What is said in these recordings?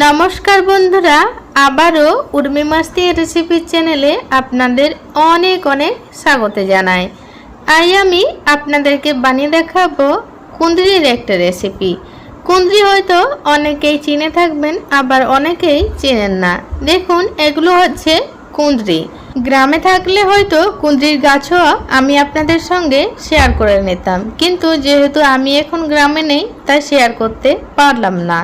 নমস্কার বন্ধুরা, আবারও উর্মি মাস্তি রেসিপির চ্যানেলে আপনাদের অনেক অনেক স্বাগত জানাই। আজ আমি আপনাদেরকে বানিয়ে দেখাবো কুঁদরির একটা রেসিপি কুঁদরি হয়তো অনেকেই চিনে থাকবেন, আবার অনেকেই চেনেন না। দেখুন, এগুলো হচ্ছে কুঁদরি। গ্রামে থাকলে হয়তো কুঁদরির গাছও আমি আপনাদের সঙ্গে শেয়ার করে নিতাম। কিন্তু যেহেতু আমি এখন গ্রামে নেই, তাই শেয়ার করতে পারলাম না।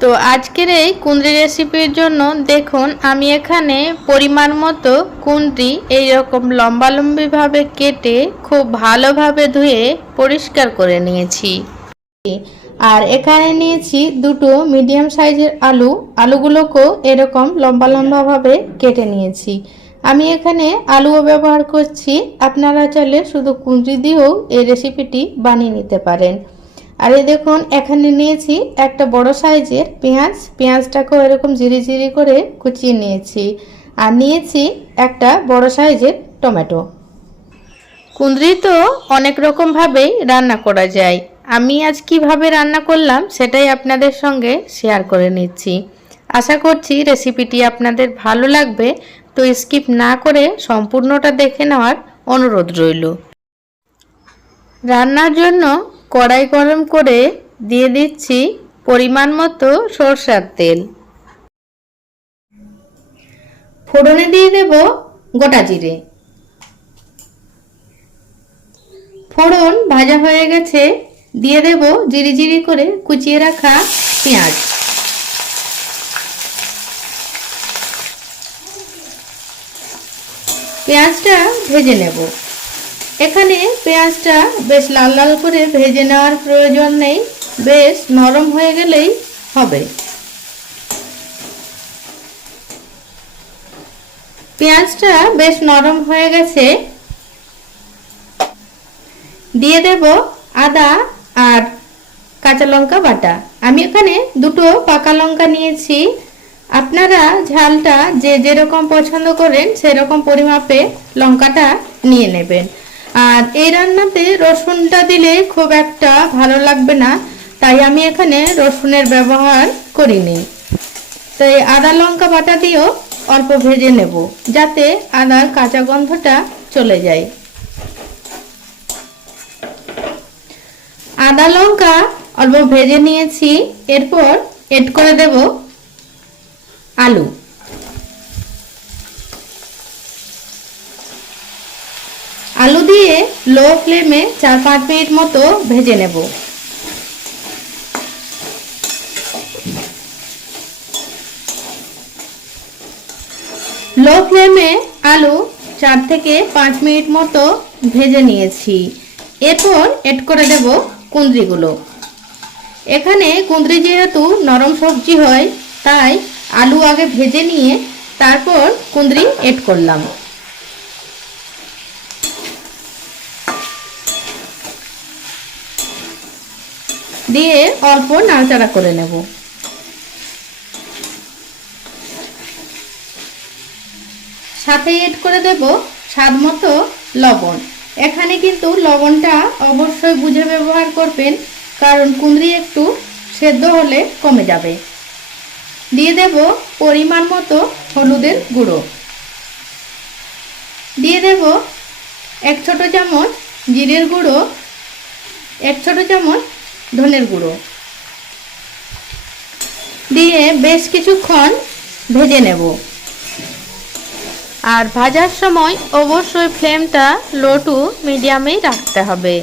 তো আজকের এই কুঁদরি রেসিপির জন্য দেখুন, আমি এখানে পরিমাণ মতো কুঁদরি এইরকম লম্বা লম্বিভাবে কেটে খুব ভালোভাবে ধুয়ে পরিষ্কার করে নিয়েছি। আর এখানে নিয়েছি দুটো মিডিয়াম সাইজের আলু। আলুগুলোকেও এরকম লম্বা লম্বাভাবে কেটে নিয়েছি। আমি এখানে আলুও ব্যবহার করছি। আপনারা চাইলে শুধু কুঁদরি দিয়েও এই রেসিপিটি বানিয়ে নিতে পারেন। আর এই দেখুন, এখানে নিয়েছি একটা বড় সাইজের পেঁয়াজ। পেঁয়াজটাকেও এরকম জিরি জিরি করে কুচিয়ে নিয়েছি। আর নিয়েছি একটা বড় সাইজের টমেটো। কুঁদরি তো অনেক রকমভাবেই রান্না করা যায়। আমি আজ কীভাবে রান্না করলাম সেটাই আপনাদের সঙ্গে শেয়ার করে নিচ্ছি। আশা করছি রেসিপিটি আপনাদের ভালো লাগবে, তো স্কিপ না করে সম্পূর্ণটা দেখে নেওয়ার অনুরোধ রইল। রান্নার জন্য কড়াই গরম করে দিয়ে দিচ্ছি পরিমাণ মতো সরষার তেল। ফোড়নে দিয়ে দেব গোটা জিরে। ফোড়ন ভাজা হয়ে গেছে, দিয়ে দেব জিরি জিরি করে কুচিয়ে রাখা পেঁয়াজ। পেঁয়াজটা ভেজে নেব। এখানে পেঁয়াজটা বেশ লাল লাল করে ভেজে নেওয়ার প্রয়োজন নেই, বেশ নরম হয়ে গেলেই হবে। পেঁয়াজটা বেশ নরম হয়ে গেছে। দিয়ে দেব আদা আর কাঁচা লঙ্কা বাটা। আমি এখানে দুটো পাকা লঙ্কা নিয়েছি। আপনারা ঝালটা যে যেরকম পছন্দ করেন, সেরকম পরিমাপে লঙ্কাটা নিয়ে নেবেন। আর এই রান্নাতে রসুনটা দিলে খুব একটা ভালো লাগবে না, তাই আমি এখানে রসুনের ব্যবহার করিনি। তাই আদা লঙ্কা বাটা দিয়েও অল্প ভেজে নেব, যাতে আদার কাঁচা গন্ধটা চলে যায়। আদা লঙ্কা অল্প ভেজে নিয়েছি, এরপর এড করে দেব আলু আলু দিয়ে লো ফ্লেমে চার পাঁচ মিনিট মতো ভেজে নেব। লো ফ্লেমে আলু চার থেকে পাঁচ মিনিট মতো ভেজে নিয়েছি। এরপর এড করে দেব কুঁদরিগুলো। এখানে কুঁদরি যেহেতু নরম সবজি হয়, তাই আলু আগে ভেজে নিয়ে তারপর কুঁদরি এড করলাম। দিয়ে অল্প নাড়াচাড়া করে নেব। সাথে এড করে দেব স্বাদ মতো লবণ। এখানে কিন্তু লবণটা অবশ্যই বুঝে ব্যবহার করবেন, কারণ কুঁদরি একটু সেদ্ধ হলে কমে যাবে। দিয়ে দেব পরিমাণ মতো হলুদের গুঁড়ো। দিয়ে দেব এক ছোট চামচ জিরের গুঁড়ো, এক ছোট চামচ ধনের গুঁড়ো। দিয়ে বেশ কিছুক্ষণ ভেজে নেব। আর ভাজার সময় অবশ্যই ফ্লেমটা লো টু মিডিয়ামেই রাখতে হবে।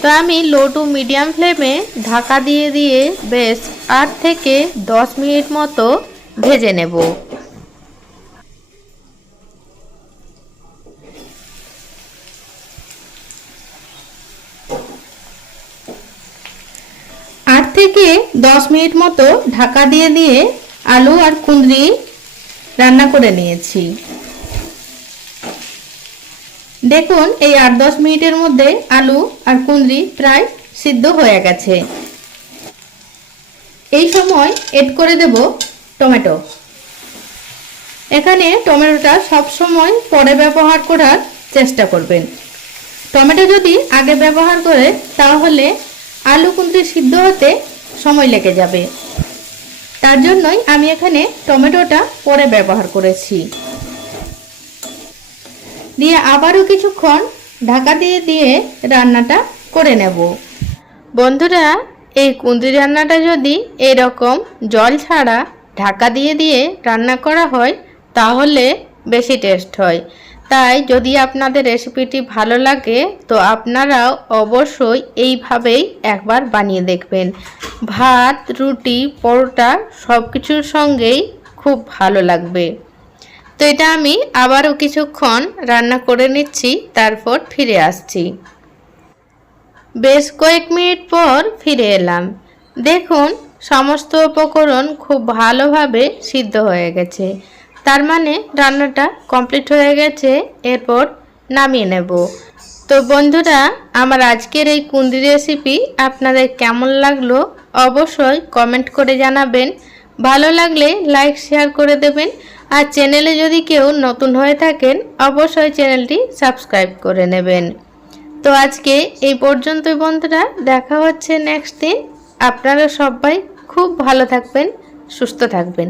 তো আমি লো টু মিডিয়াম ফ্লেমে ঢাকা দিয়ে দিয়ে বেশ আট থেকে দশ মিনিট মতো ভেজে নেব আট থেকে দশ মিনিট মতো ঢাকা দিয়ে দিয়ে আলু আর কুঁদরি রান্না করে নিয়েছি। দেখুন, এই আট দশ মিনিটের মধ্যে আলু আর কুঁদরি প্রায় সিদ্ধ হয়ে গেছে। এই সময় এড করে দেব টমেটো। এখানে টমেটোটা সব সময় পরে ব্যবহার করার চেষ্টা করবেন। টমেটো যদি আগে ব্যবহার করে, তাহলে আলু কুঁদরি সিদ্ধ হতে সময় লেগে যাবে। তার জন্যই আমি এখানে টমেটোটা পরে ব্যবহার করেছি। দিয়ে আবারও কিছুক্ষণ ঢাকা দিয়ে দিয়ে রান্নাটা করে নেব। বন্ধুরা, এই কুঁদরি রান্নাটা যদি এরকম জল ছাড়া ঢাকা দিয়ে দিয়ে রান্না করা হয়, তাহলে বেশি টেস্ট হয়। তাই যদি আপনাদের রেসিপিটি ভালো লাগে, তো আপনারাও অবশ্যই এইভাবেই একবার বানিয়ে দেখবেন। ভাত, রুটি, পরোটা সব কিছুর সঙ্গেই খুব ভালো লাগবে। তো এটা আমি আবারও কিছুক্ষণ রান্না করে নিচ্ছি, তারপর ফিরে আসছি। বেশ কয়েক মিনিট পর ফিরে এলাম। দেখুন, সমস্ত উপকরণ খুব ভালোভাবে সিদ্ধ হয়ে গেছে। তার মানে রান্নাটা কমপ্লিট হয়ে গেছে, এরপর নামিয়ে নেব। তো বন্ধুরা, আমার আজকের এই কুন্দি রেসিপি আপনাদের কেমন লাগল অবশ্যই কমেন্ট করে জানাবেন। ভালো লাগলে লাইক শেয়ার করে দেবেন। আর চ্যানেলে যদি কেউ নতুন হয়ে থাকেন, অবশ্যই চ্যানেলটি সাবস্ক্রাইব করে নেবেন। তো আজকে এই পর্যন্তই বন্ধুরা, দেখা হচ্ছে নেক্সট দিন আপনারা সবাই খুব ভালো থাকবেন, সুস্থ থাকবেন।